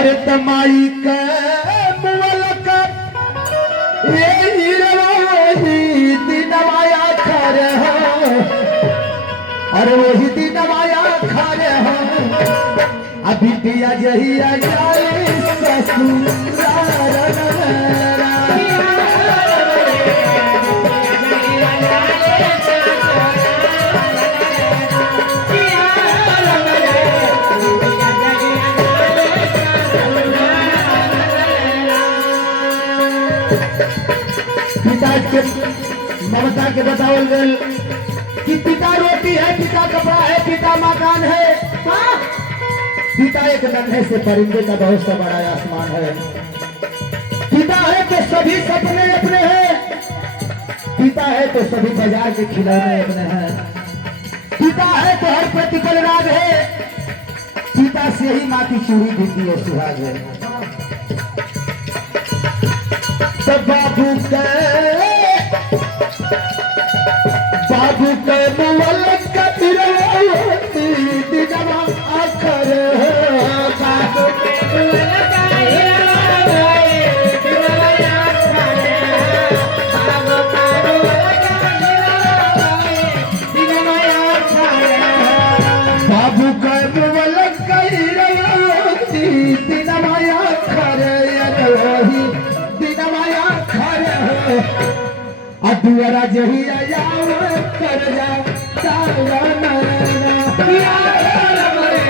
अरे तमाई के मुअल का ये हीरोही दिनवाया खरे हो अरे वही दिनवाया खरे हो अभी पिया जहिया जाए ससुराल पिता के ममता के बतावल गल कि पिता रोटी है, पिता कपड़ा है, पिता मकान है, पिता एक नन्हे से परिंदे का बहुत सा बड़ा आसमान है। पिता है तो सभी सपने अपने हैं, पिता है तो सभी बाजार के खिलौने अपने हैं, पिता है तो हर प्रतिपल राग है, पिता से ही माँ की चूड़ी बीती और सुहाग है। तो बाबू के मुअल का हिरोती दिनवा आखर बाबू के मुअल का हिरोती दिनवा आखर बाबू का मुअल का हिरोती दिनवा आखर बाबू का मुअल का हिरोती दिनवा आखर यही दिनवा आखर अधुरा जहिया जाओ कर जा तारा नैना यार मरे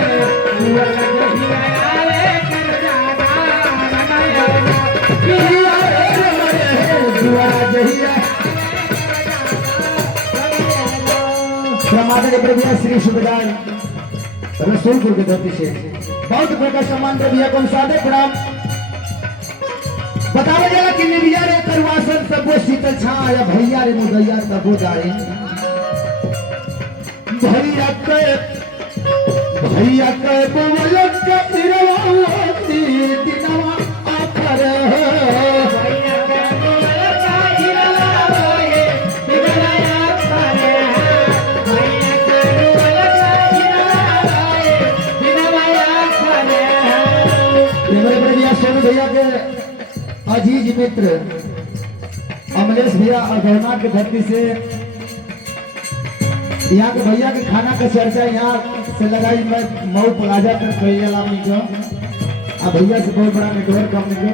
अधुरा जहिया आवे कर जा तारा नैना यार मरे अधुरा जहिया प्रमादर प्रभु श्री सुबेदार रसूलपुर के धरती से बहुत प्रकार सम्मान प्रभु को सादे प्रणाम। बताओ जरा कि निभिया रे करवासन सबो शीतल छाया भैया रे मुदैया तबो जाए भैया के बोल के हिरवाती दिनवा आखर भैया के बोल के हिरवाए दिनवा आखर भैया के बोल के हिरवाए दिनवा आखर मेरे भैया सोनू भैया के अजीज मित्र अमलेश भैया अगौना के धरती से यहाँ के भैया के खाना का चर्चा यहाँ से लगाई मैं मऊ प्लाजा तक भैया भैया से बहुत बड़ा नेटवर्क हमने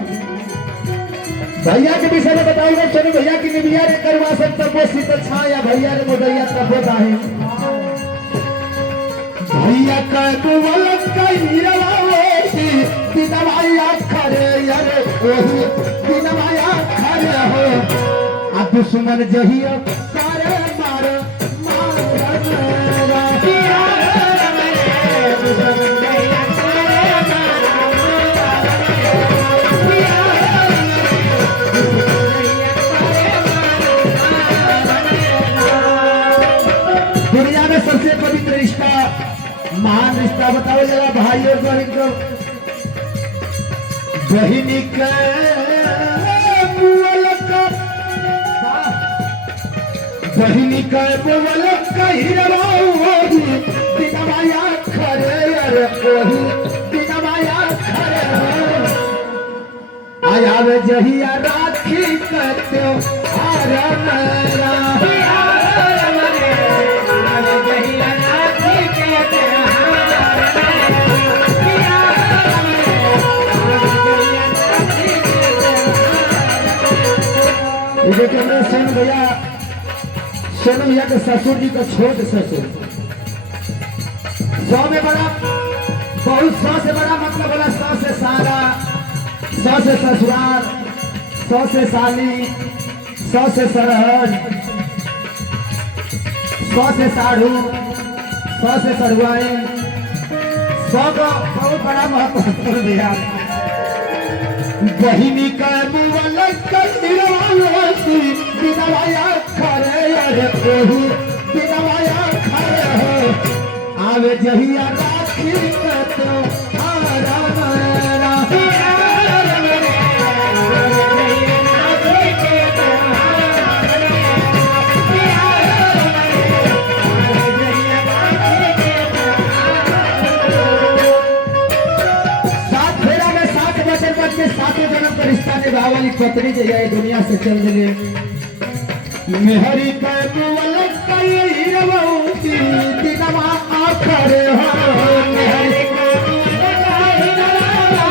भैया के विषय में बताऊंगा। चलो भैया की निभिया रे करवा सकता वो शीतल छाया भैया रे मुदैया तब होता है भैया का मुअल का हिरोती दिनवा खरे यारे ओही दिनवा खरे हो आ दुश्मन जहिया करे मार दुनिया में सबसे पवित्र रिश्ता महान रिश्ता बताओ जरा भाई और बहन को बहिनी के मुअल का बहिनी के मुअल का हिरवाई दिनवा खरे अरे ओही दिनवा खरे आया वे जहिया राखी करते आरा मेरा सोनू भैया के ससुर जी का छोट ससुर 100 में बड़ा बहुत 100 से बड़ा मतलब बोला 100 से सारा 100 से ससुराल 100 से साली 100 से सरहद 100 से साढ़ू 100 से सरुआई 100 का बहुत बड़ा महत्वपूर्ण दिया बहिनी का मुअल का हिरवाती दिनवा खरे अरे ओही दिनवा खरे हो आवे जहिया राखी करते आरा मेरा वाली पत्नी जो है दुनिया से चल गए मेहरी का मुवलक का ये हीरवती दिनमा आखर हो मेहरी का मुवलक का हीरवती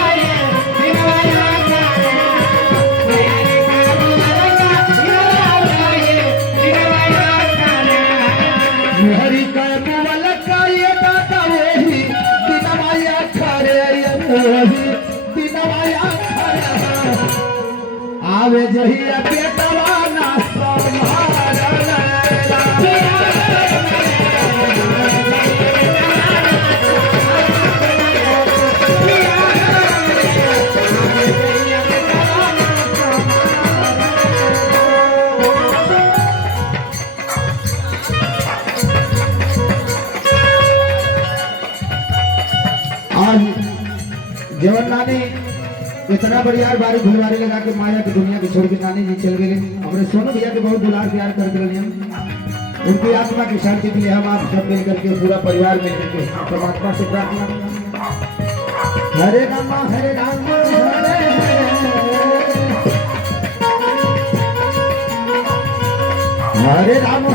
दिनमा आखर मेहरी का मुवलक का हीरवती दिनमा आखर मेहरी का मुवलक का ये दाता वही दिनमा आखर दिनमा आखर आवे जहिया बेटवा ना आज जवन नानी इतना बढ़िया बारी भुलवारी लगा के माया की दुनिया की छोड़ के नानी जी चल गए हमारे सोनू भैया के बहुत दुलार प्यार करते रहे उनकी आत्मा की शांति के लिए हम आप सब मिल करके पूरा परिवार मिल करके परमात्मा से प्रार्थना हरे राम हरे राम हरे राम